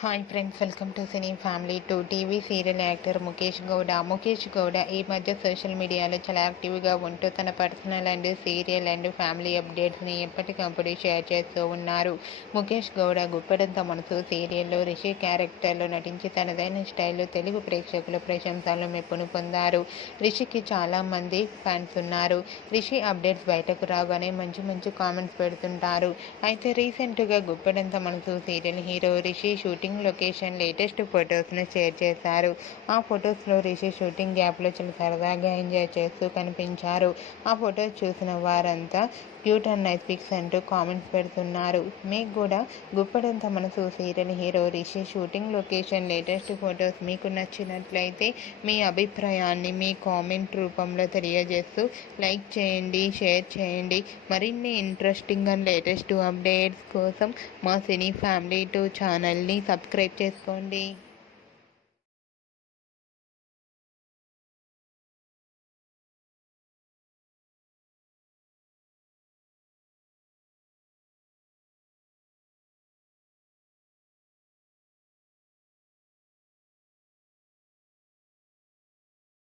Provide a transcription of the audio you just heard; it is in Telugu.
Hi friends, welcome to cine family. TV serial actor Mukesh Gowda ఈ మధ్య సోషల్ మీడియాలో చాలా యాక్టివ్గా ఉంటూ తన personal and serial and family అప్డేట్స్ని ఎప్పటికప్పుడు షేర్ చేస్తూ ఉన్నారు. ముఖేష్ గౌడ గుప్పెడంత మనసు సీరియల్లో రిషి క్యారెక్టర్లో నటించి తనదైన స్టైల్లో తెలుగు ప్రేక్షకుల ప్రశంసలు మెప్పును పొందారు. రిషికి చాలామంది ఫ్యాన్స్ ఉన్నారు. రిషి అప్డేట్స్ బయటకు రాగానే మంచి కామెంట్స్ పెడుతుంటారు. అయితే రీసెంట్గా Guppedantha Manasu serial hero Rishi shooting location latest ఫొటోస్ను షేర్ చేశారు. ఆ ఫొటోస్లో రిషి షూటింగ్ గ్యాప్లో చాలా సరదాగా ఎంజాయ్ చేస్తూ కనిపించారు. ఆ ఫొటోస్ చూసిన వారంతా క్యూట్ అండ్ నైస్ పిక్స్ అంటూ కామెంట్స్ పెడుతున్నారు. మీకు కూడా Guppedantha Manasu serial hero Rishi shooting location latest photos మీకు నచ్చినట్లయితే మీ అభిప్రాయాన్ని మీ కామెంట్ రూపంలో తెలియజేస్తూ లైక్ చేయండి, షేర్ చేయండి. మరిన్ని ఇంట్రెస్టింగ్ అండ్ లేటెస్ట్ అప్డేట్స్ కోసం మా సినీ ఫ్యామిలీ ఛానల్ని సబ్స్క్రైబ్ చేసుకోండి.